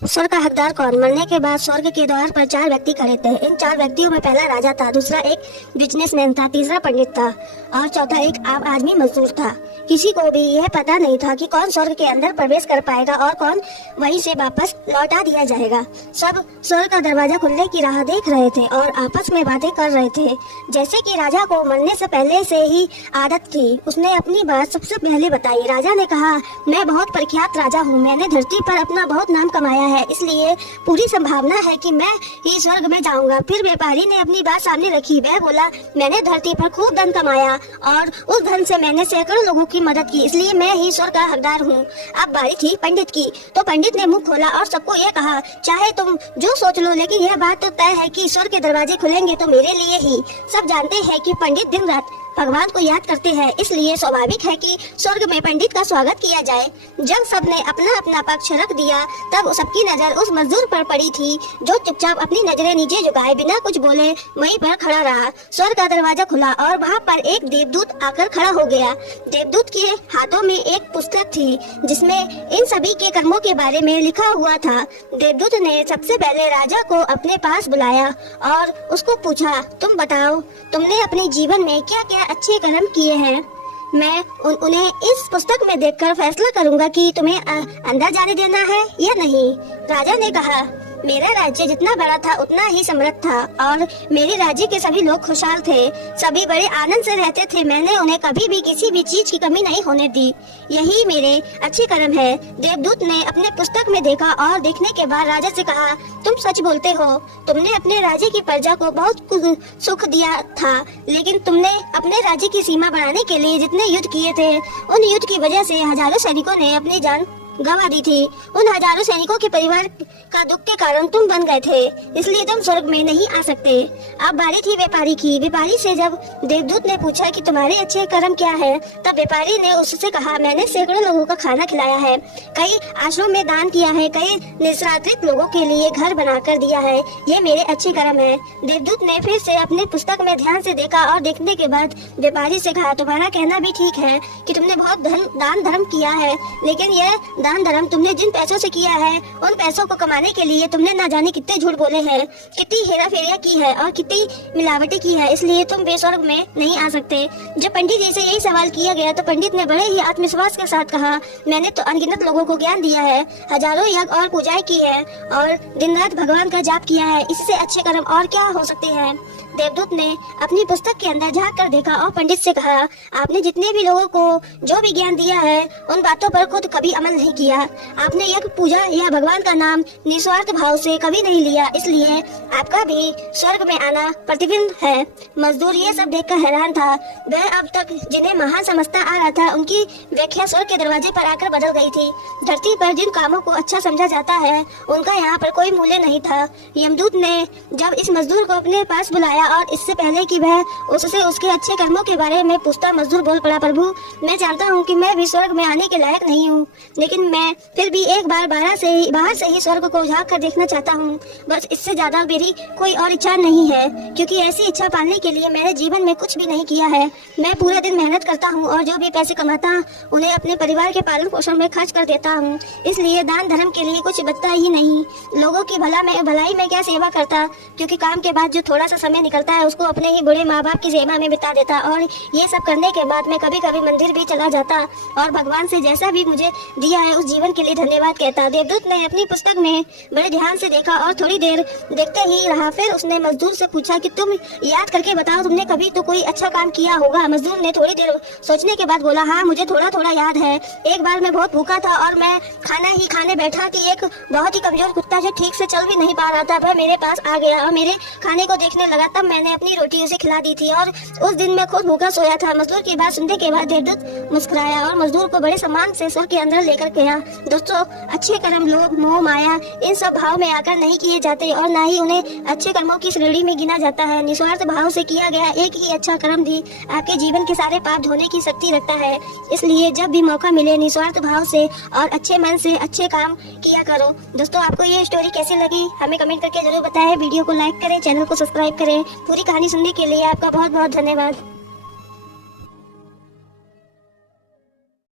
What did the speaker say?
स्वर्ग का हकदार कौन? मरने के बाद स्वर्ग के द्वार पर 4 व्यक्ति खड़े थे। इन 4 व्यक्तियों में पहला राजा था, दूसरा एक बिजनेसमैन था, तीसरा पंडित था और चौथा एक आम आदमी मजदूर था। किसी को भी यह पता नहीं था कि कौन स्वर्ग के अंदर प्रवेश कर पाएगा और कौन वहीं से वापस लौटा दिया जाएगा। सब स्वर्ग का दरवाजा खुलने की राह देख रहे थे और आपस में बातें कर रहे थे। जैसे कि राजा को मरने से पहले से ही आदत थी, उसने अपनी बात सबसे पहले बताई। राजा ने कहा, मैं बहुत प्रख्यात राजा हूँ, मैंने धरती पर अपना बहुत नाम कमाया है, इसलिए पूरी संभावना है कि मैं ही स्वर्ग में जाऊंगा। फिर व्यापारी ने अपनी बात सामने रखी। वह बोला, मैंने धरती पर खूब धन कमाया और उस धन से मैंने सैकड़ों लोगों की मदद की, इसलिए मैं ही स्वर्ग का हकदार हूँ। अब बारी थी पंडित की, तो पंडित ने मुंह खोला और सबको यह कहा, चाहे तुम जो सोच लो, लेकिन यह बात तो तय है कि स्वर्ग के दरवाजे खुलेंगे तो मेरे लिए ही। सब जानते हैं कि पंडित दिन रात भगवान को याद करते हैं, इसलिए स्वाभाविक है कि स्वर्ग में पंडित का स्वागत किया जाए। जब सबने अपना अपना पक्ष रख दिया, तब सबकी नजर उस मजदूर पर पड़ी थी जो चुपचाप अपनी नजरें नीचे झुकाए बिना कुछ बोले वहीं पर खड़ा रहा। स्वर्ग का दरवाजा खुला और वहाँ पर एक देवदूत आकर खड़ा हो गया। देवदूत के हाथों में एक पुस्तक थी जिसमें इन सभी के कर्मों के बारे में लिखा हुआ था। देवदूत ने सबसे पहले राजा को अपने पास बुलाया और उसको पूछा, तुम बताओ, तुमने अपने जीवन में क्या क्या अच्छे कर्म किए हैं? मैं उन्हें इस पुस्तक में देखकर फैसला करूंगा कि तुम्हें अंदर जाने देना है या नहीं। राजा ने कहा, मेरा राज्य जितना बड़ा था उतना ही समृद्ध था और मेरे राज्य के सभी लोग खुशहाल थे, सभी बड़े आनंद से रहते थे। मैंने उन्हें कभी भी किसी भी चीज की कमी नहीं होने दी, यही मेरे अच्छे कर्म है। देवदूत ने अपने पुस्तक में देखा और देखने के बाद राजा से कहा, तुम सच बोलते हो, तुमने अपने राज्य की प्रजा को बहुत सुख दिया था, लेकिन तुमने अपने राज्य की सीमा बढ़ाने के लिए जितने युद्ध किए थे, उन युद्ध की वजह से हजारों सैनिकों ने अपनी जान गवा दी थी। उन हजारों सैनिकों के परिवार का दुख के कारण तुम बन गए थे, इसलिए तुम स्वर्ग में नहीं आ सकते। अब बारी थी व्यापारी की। व्यापारी से जब देवदूत ने पूछा कि तुम्हारे अच्छे कर्म क्या है, तब व्यापारी ने उससे कहा, मैंने सैकड़ों लोगों का खाना खिलाया है, कई आश्रम में दान किया है, कई निराश्रित लोगों के लिए घर बनाकर दिया है, ये मेरे अच्छे कर्म है। देवदूत ने फिर से अपने पुस्तक में ध्यान से देखा और देखने के बाद व्यापारी से कहा, तुम्हारा कहना भी ठीक है कि तुमने बहुत दान धर्म किया है, लेकिन यह दान धर्म तुमने जिन पैसों से किया है, उन पैसों को कमाने के लिए तुमने ना जाने कितने झूठ बोले हैं, कितनी हेरा फेरिया की है और कितनी मिलावटी की है, इसलिए तुम स्वर्ग में नहीं आ सकते। जब पंडित जी से यही सवाल किया गया तो पंडित ने बड़े ही आत्मविश्वास के साथ कहा, मैंने तो अनगिनत लोगों को ज्ञान दिया है, हजारों यज्ञ और पूजाएं की है और दिन रात भगवान का जाप किया है, इससे अच्छे कर्म और क्या हो सकते हैं। देवदूत ने अपनी पुस्तक के अंदर झांक कर देखा और पंडित से कहा, आपने जितने भी लोगों को जो भी ज्ञान दिया है, उन बातों पर खुद कभी अमल नहीं किया। आपने यज्ञ पूजा या भगवान का नाम निस्वार्थ भाव से कभी नहीं लिया, इसलिए आपका भी स्वर्ग में आना प्रतिबंध है। मजदूर ये सब देखकर हैरान था। वह अब तक जिन्हें महान समझता आ रहा था, उनकी व्याख्या स्वर्ग के दरवाजे पर आकर बदल गई थी। धरती पर जिन कामों को अच्छा समझा जाता है, उनका यहाँ पर कोई मूल्य नहीं था। यमदूत ने जब इस मजदूर को अपने पास बुलाया और इससे पहले कि वह उससे उसके अच्छे कर्मों के बारे में पूछता, मजदूर बोल पड़ा, प्रभु, मैं जानता हूँ कि मैं भी स्वर्ग में आने के लायक नहीं हूँ, लेकिन मैं फिर भी एक बार बाहर से ही स्वर्ग को झांक कर देखना चाहता हूँ। बस इससे ज्यादा मेरी कोई और इच्छा नहीं है, क्योंकि ऐसी इच्छा पाने के लिए मैंने जीवन में कुछ भी नहीं किया है। मैं पूरा दिन मेहनत करता हूँ और जो भी पैसे कमाता उन्हें अपने परिवार के पालन पोषण में खर्च कर देता हूँ, इसलिए दान धर्म के लिए कुछ बचता ही नहीं। लोगों की भलाई में क्या सेवा करता, क्योंकि काम के बाद जो थोड़ा सा समय निकलता है उसको अपने ही बूढ़े माँ बाप की सेवा में बिता देता। और ये सब करने के बाद मैं कभी कभी मंदिर भी चला जाता और भगवान से जैसा भी मुझे दिया है उस जीवन के लिए धन्यवाद कहता। देवदूत ने अपनी पुस्तक में बड़े ध्यान से देखा और थोड़ी देर देखते ही रहा। फिर उसने मजदूर से पूछा कि तुम याद करके बताओ, तुमने कभी तो कोई अच्छा काम किया होगा। मजदूर ने थोड़ी देर सोचने के बाद बोला, हाँ, मुझे थोड़ा थोड़ा याद है। एक बार मैं बहुत भूखा था और मैं खाना ही खाने बैठा कि एक बहुत ही कमजोर कुत्ता जो ठीक से चल भी नहीं पा रहा था, वह मेरे पास आ गया और मेरे खाने को देखने लगा। तब मैंने अपनी रोटी उसे खिला दी थी और उस दिन मैं खुद भूखा सोया था। मजदूर की बात सुनने के बाद देवदूत मुस्कुराया और मजदूर को बड़े सम्मान से स्वर्ग के अंदर लेकर गया। दोस्तों, अच्छे कर्म लोभ मोह माया इन सब भाव में आकर नहीं किए जाते और ना ही उन्हें अच्छे कर्मों की श्रेणी में गिना जाता है। निस्वार्थ भाव से किया गया एक ही अच्छा कर्म भी आपके जीवन के सारे पाप धोने की शक्ति रखता है। इसलिए जब भी मौका मिले निस्वार्थ भाव से और अच्छे मन से अच्छे काम किया करो। दोस्तों, आपको ये स्टोरी कैसी लगी हमें कमेंट करके जरूर बताएं। वीडियो को लाइक करें, चैनल को सब्सक्राइब करें। पूरी कहानी सुनने के लिए आपका बहुत बहुत धन्यवाद।